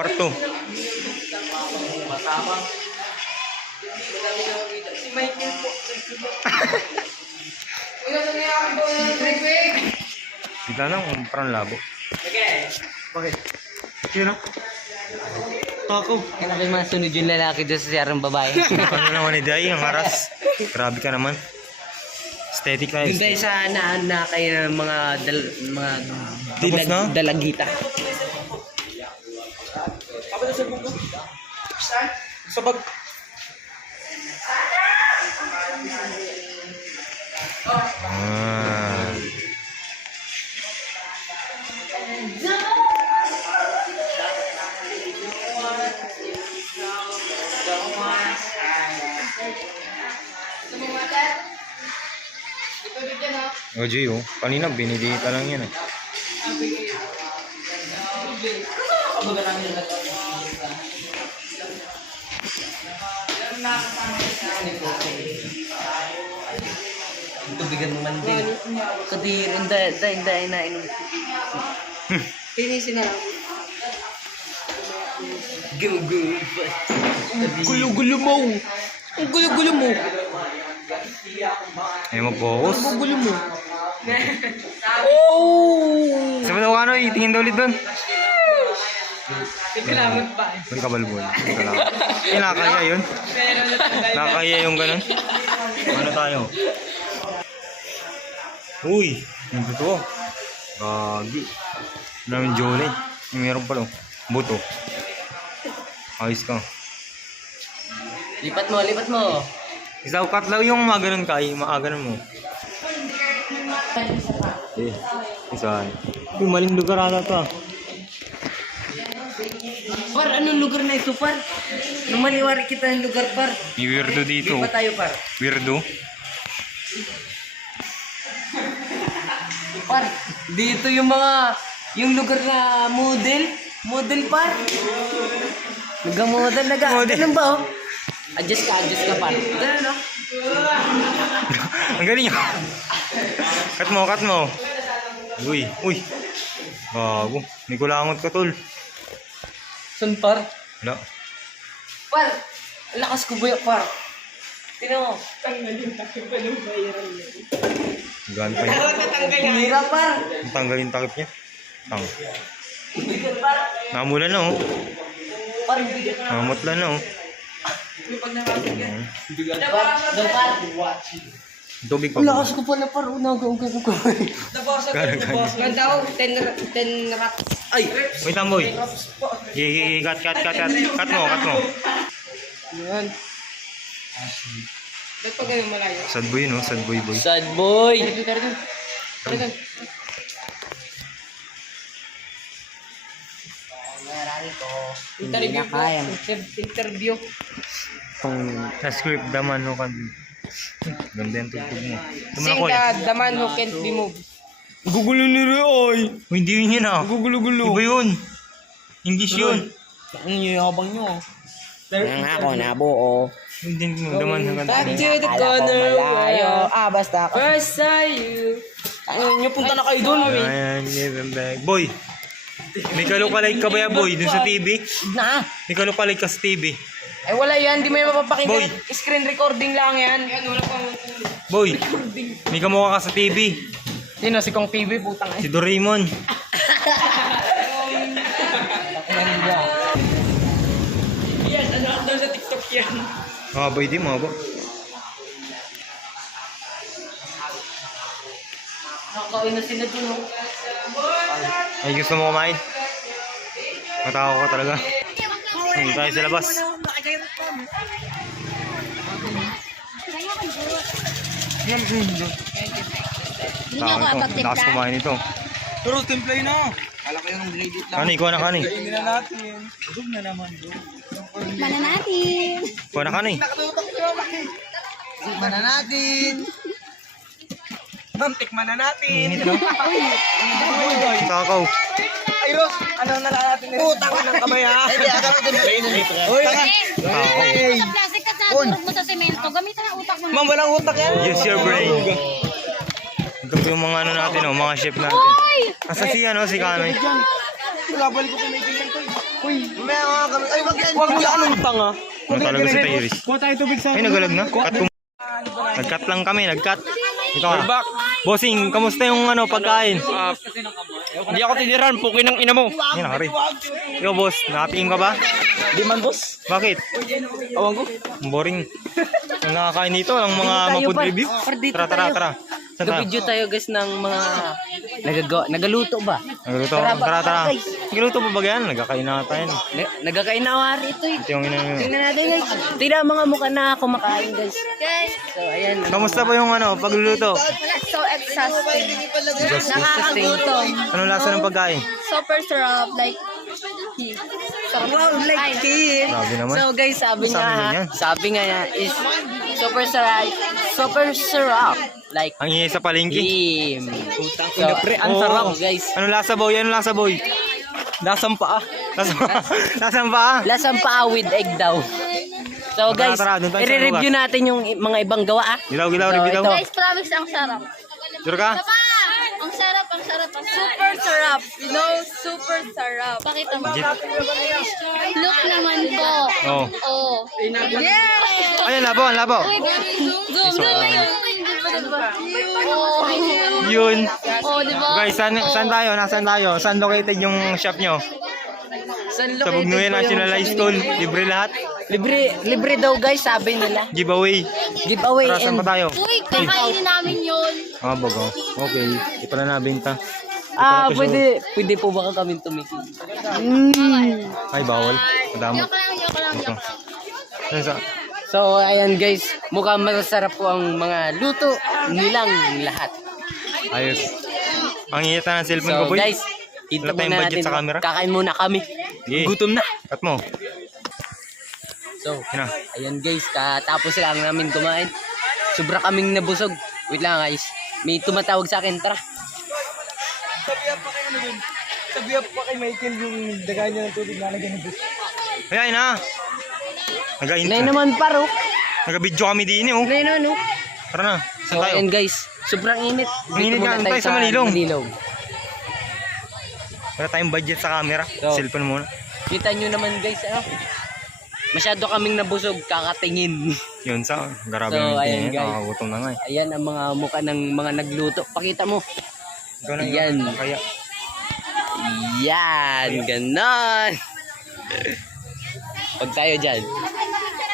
Part 2. Si Michael po. Uy, ano nangyayari po ng traffic? Bigla lang, parang labo. Bakit? Sino? Ako. Kaya kayo mga sunod yung lalaki dyan sa siyarang babae. Ano naman ni Day, ang haras. Grabe ka naman. Aesthetic na Yung dahil sa na kayo ng mga Tapos na? dalagita. Sabag. Ah. O Jay, oh. Kanina binibita lang yan. Tubigan naman din. Kadirin, dahil na inom. Pinisin na lang. Gugu. Gulo-gulo mo. Ang gulo-gulo mo. Ay mag-focus. Ang gulo mo. Sabi daw ka ano, itingin daw ulit doon. Kailangan pa. May kabalbol. Nakakaya yun. Pero natanggal. Nakakaya yung ganun. Ano tayo? Uy! Yung totoo. Gagi. Maraming jolly. Meron pala. Buto. Ayos ka. Lipat mo. Isaw katlaw yung mga ganun kay. Mga ganun mo. Isa. Uy, maling lugar ata to. Par, anong lugar na ito, par? Nung maliwari kita ng lugar, par. May weirdo dito. Di pa tayo, par. Weirdo? Par, dito yung yung lugar na model. Model, par. Nag-model. Ganun ba, oh? Adjust ka, par. Ganun, no? Ang galing yun. Cut mo. Uy. Gago. May kulangot ka, tol. Sun, par? Wala. Par, ang lakas ko buyak, par. Tingnan mo. Gaan pa yun. Hira, par. Ang tanggal yung takip niya. Tang. Bigat, par. Namula na, oh. Par, bigat. Namutla na, oh. Par, daw, par. Tubig pa. Ang lakas ko pala, par. Unaga. Nabawasan ko. Lang daw, 10 rats. Ay! Wait lang, boy. Cut. Cut mo. Yan. Ba't pa ganun malayo? Sad boy, no? Sad boy. Sad boy! Tara doon. Interview. Na-script daman, no? Ganda yung tugtog mo. Sing the man who can't be moved. Gugulo ni Roy. Hindi yun ah. Gugulo-gulo. Iba yun. English yun. Ang yabang nyo. Nang ako nabuo. Hindi mo daman. Back to the corner. Basta ako. First saw you. Ang nyo, punta na kayo doon. Ayan, live and back. Boy, may kalokalike ka ba ya, boy? Dun sa TV? Na! May kalokalike ka sa TV. Ay wala yan, di mo yung Boy. mapapakinggan. Screen recording lang yan. Yan, wala pang... Boy, may kamukha ka sa TV. Sino, si Kong TV, putang Si Doraemon. Yan, ano daw sa TikTok yan. Boy, di mo ba? Nakakawin na sila dun, oh. Ay, gusto mo kumain? Matao ka talaga. Hindi tayo sa labas. Takas kumain ito. Pero template na. Kala kayo ng grade lang. Kani, kuha na kani. Kainin na natin. Busog na naman doon. Mana natin. Kuha na kani. Tikman na natin. Tikman na natin. Init no? Takaw. Ay, Ros, ano na lang natin? Putang ng kamay ha. Ay, Uy, Sa plastic ka sa durog mo sa semento. Gamitan ang utak mo. ma'am, walang utak yan. Use your brain. Ito po yung mga ano natin, oh, mga chef natin. Hoy! Asa si ano, si Kanoy. Babalik ko kay Michael yan, Toy. Uy, mamaya Huwag mo na anong tanga. Ano talaga si Tyrese? Kuha tayo tubig sa... Ay, nagalag na. Nag-cut lang kami, nag-cut. Ito ka. Bossing, kamusta yung pagkain? Hindi ako tiniran, pukin ng ina mo. Yan, nakari. Yo, boss, nakatingin ka ba? Di man, boss. Bakit? Awang ko. Boring. Ang nakakain dito, ang mga food review. Tara. Saan tayo? Video tayo guys ng mga nagaluto ba? Nagluto. Tara. Nagluto pa ba yan? Nagkakain na tayo. Nagkakain na wari ito eh. Ito yung Tingnan natin guys. Tingnan mga mukha na kumakain guys. So ayan. Kamusta po yung pagluluto? So exhausting. Nakakagutom. Anong lasa ng pagkain? Super sarap. Like, Wow, like it. Grabe naman. So guys, Sabi niya. sabi nga niya is super sarap. Like Ang ingay sa palengke. him. ina, pre, ang sarap. guys. Anong lasa, boy? Anong lasa, boy? Lasang paa. Lasang pa? Lasang paa with egg daw. So guys, Tara, doon tayo sa i-review natin yung mga ibang gawa ah. Gilaw, So, review daw. ito. guys, promise ang sarap. Sure ka? Ang sarap. Super sarap. You know, super sarap. Pakita mo. Look naman po. Oo. Oh. Yeah! Ayun, labo. Zoom na yun. Oh. Yun. Oh, di ba? Guys, saan tayo? Nasaan tayo? Saan located yung shop nyo? Saan Sa located Bugnuya po yung National High shop School. niyo? Libre lahat. Libre daw guys, sabi nila. Giveaway. Giveaway Tara, saan and pa tayo? Uy, kakainin namin yun. Bago. Okay. Ito na nabinta. pwede po ba kami tumikil? Ay, bawal. Madamot. Joke lang. Ayun, So ayan guys, mukhang masarap po ang mga luto nilang lahat. Ayos. Ang init na ng cellphone ko, So boy. guys, ito Wala tayong muna budget natin. sa camera. Kakain muna kami. Sige. Gutom na. Cut mo. So, Yun na. ayan guys, katapos lang namin kumain. Sobra kaming nabusog. Wait lang guys. May tumatawag sa akin, tara. Sabihan pa kay Michael yung dagahan niya ng tubig na lagyan ng bus. Ayan na. Nay naman paro. Nag-video kami din eh, oh. Nay naman, no? Tara na. So, Saan tayo? ayan guys, sobrang init. Ang init Dito nga, muna tayo sa Manilong. Manilong. Wala tayong budget sa camera. So, Cellphone muna. Kita nyo naman guys, masyado kaming nabusog, kakatingin. Yun sa. Grabe So, yung ayan, tingin. guys. Nakakagutom na nga eh. Ayan ang mga mukha ng mga nagluto. Pakita mo. Ikaw na Ayan. yun. Kaya. Yan, ganon. Huwag tayo dyan.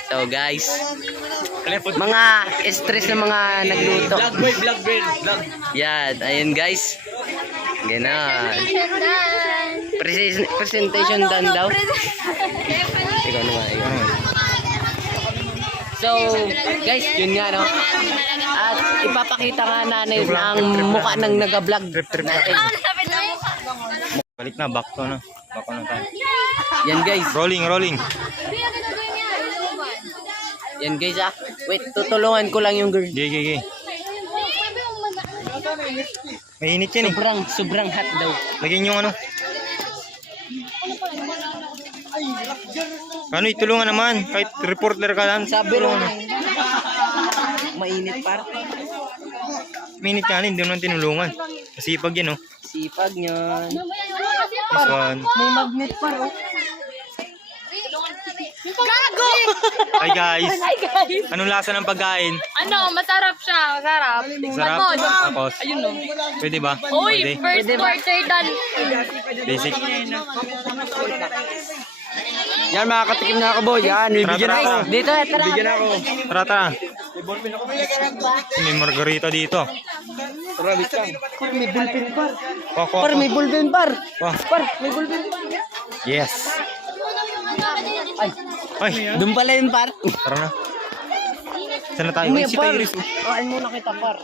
So guys, mga stress na mga nagluto. Vlog. Yan, ayan guys. Ganon. Presentation done daw. Ikaw naman, ikaw. So, guys, yun nga no. At ipapakita nga natin ang mukha ng nag-vlog natin. Balik na. Back to na. Back na tayo. Yan guys. Rolling. Yan guys ah. Wait, tutulungan ko lang yung girl. Gigi. Mainit yan eh. Sobrang hot daw. Lagyan yung Ano, itulungan naman. Kahit reporter ka lang. Sabi lang. Mainit par. Mainit ka hindi mo naman tinulungan. Masipag yan, oh. Sipag niyan. This one. May magnet par oh. Gago! Hi guys. Anong lasa ng pagkain? Ano, masarap siya. Masarap. Sarap. Tapos. Ayun no. Pwede ba? Uy, first quarter done. Basic. Yan, makakatikim na ako, boy. Yan, bibigyan Tara, ako. tara. Dito, tara. Bibigyan ako. Tara. May margarita dito. Tara, wait lang. Par, may bulpen par. Koko. Par, may bulpen par. Wah. Par, may bulpen par. Yes. Ay, Ay, doon pala yun par. tara na. Saan na tayo? Ay, si par. Tyrese. Kain muna kita par.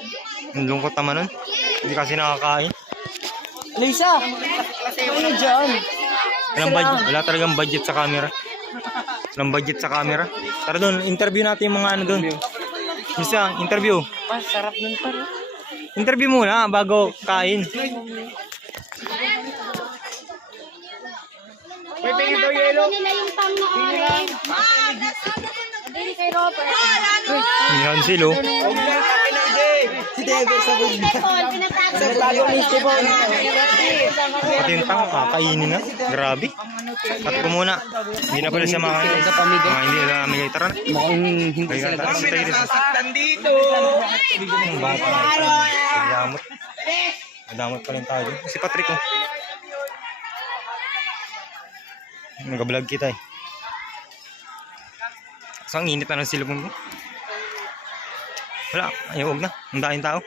Ang lungkot naman nun. Hindi kasi nakakain. Lisa, ano dyan? Wala talagang budget sa camera. Walang budget sa camera. Tara doon, interview natin yung mga ano doon. Isa, interview. Par, sarap nun par. Interview muna bago kain. May pingin daw yelo. Nila yung pang na orange. Dili kay Robert. Yan silo. Huwag na, Si Dever sa bulbi. Sa bagong Misty Ball. Pati yung tanga, kakainin na. Grabe. Cut ko muna. Hindi na pala siya makakain. Hindi na namigay. Tara na. Mukhang hindi Kaya sila tara, tayo dito. Nandito. Ang bata. Damot. Damot pa rin tayo. Si Patrick, oh. Nag-vlog kita eh. So, ang init na ng silubong ko. Wala, ayaw, huwag na. Ang daming tao.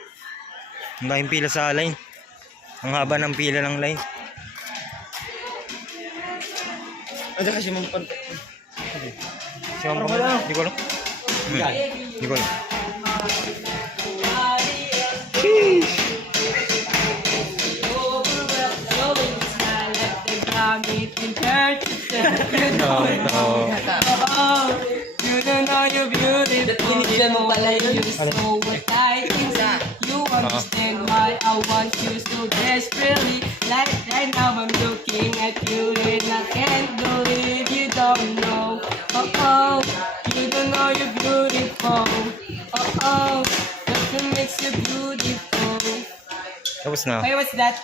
Ang daming pila sa line. Ang haba ng pila ng line. Ano kasi mong pantok? Si Mama, hindi ko alam. Hindi ko alam. You don't know you're beautiful. You know you so what I think. You understand why I want you so desperately. Like right now I'm looking at you and I can't believe you don't know. Oh oh, you don't know you're beautiful. Oh oh, nothing makes you beautiful. Tapos na. Wait, what's that?